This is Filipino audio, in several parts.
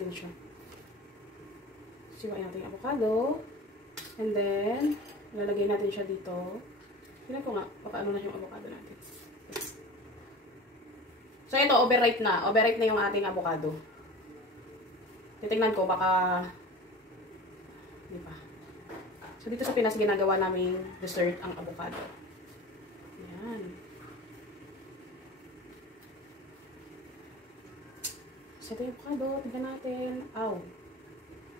natin siya. Siwain natin yung avocado. And then, lalagay natin siya dito. Tignan ko nga, baka ano na yung avocado natin. So, ito, overripe na. Overripe na yung ating avocado. Titingnan ko, baka... Di ba? So, dito sa Pinas, ginagawa naming dessert ang avocado. Ayan. So, ito yung avocado. Tignan natin. Aw.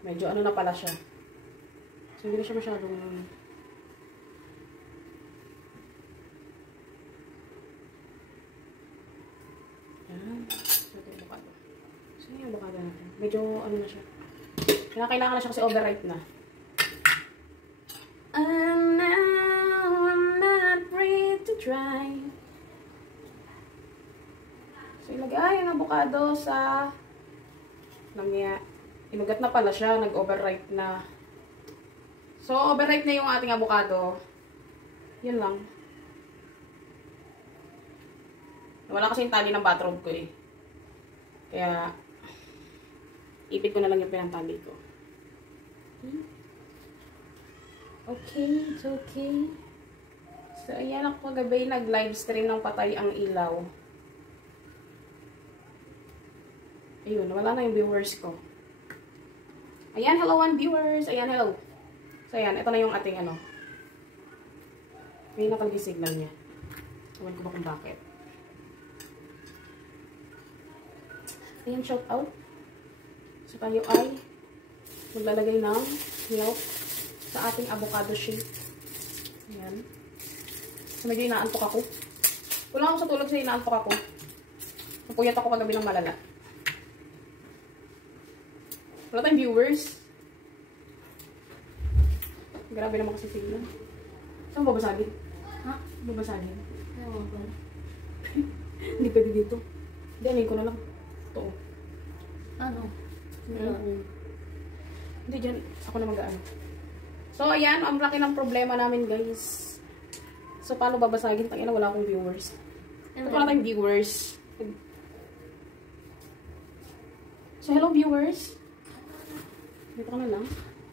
Medyo ano na pala siya. So, hindi na siya masyadong... Ayan. So, ito yung avocado. So, yung avocado natin. Medyo ano na siya. Kailangan na siya kasi overripe na. And now I'm not ready to try. So, ilagay ang avocado sa lamya. Inugat na pala siya. Nag-overripe na. So, overripe na yung ating avocado. Yun lang. Wala kasi yung tali ng bathrobe ko eh. Kaya, ipit ko na lang yung pinantali ko. Okay, it's okay. So, ayan ako kagabi nag-livestream ng patay ang ilaw. Ayun, wala na yung viewers ko. Ayan, hello one viewers. Ayan, hello. So, ayan, ito na yung ating ano. May nakalagay signal niya. Ewan ko ba kung bakit. Ayan, shout out. So, tayo ay maglalagay ng milk sa ating avocado shake. Ayan. So, medyo inaantok ako. Kulang ako sa tulog kasi inaantok ako. Napuyat ako kagabi ng malala. Wala tayong viewers. Grabe naman kasi signal. Saan babasagin? Ha? Babasagin? Ewan ko. Hindi pwede dito. Hindi, anin ko na lang. Ito. Ano? Hindi, dyan. Ako na mag-ano. So, ayan. Ang laki ng problema namin, guys. So, paano babasagin? Tangina, wala akong viewers. Wala tayong viewers. So, hello, viewers. Dito ka na lang.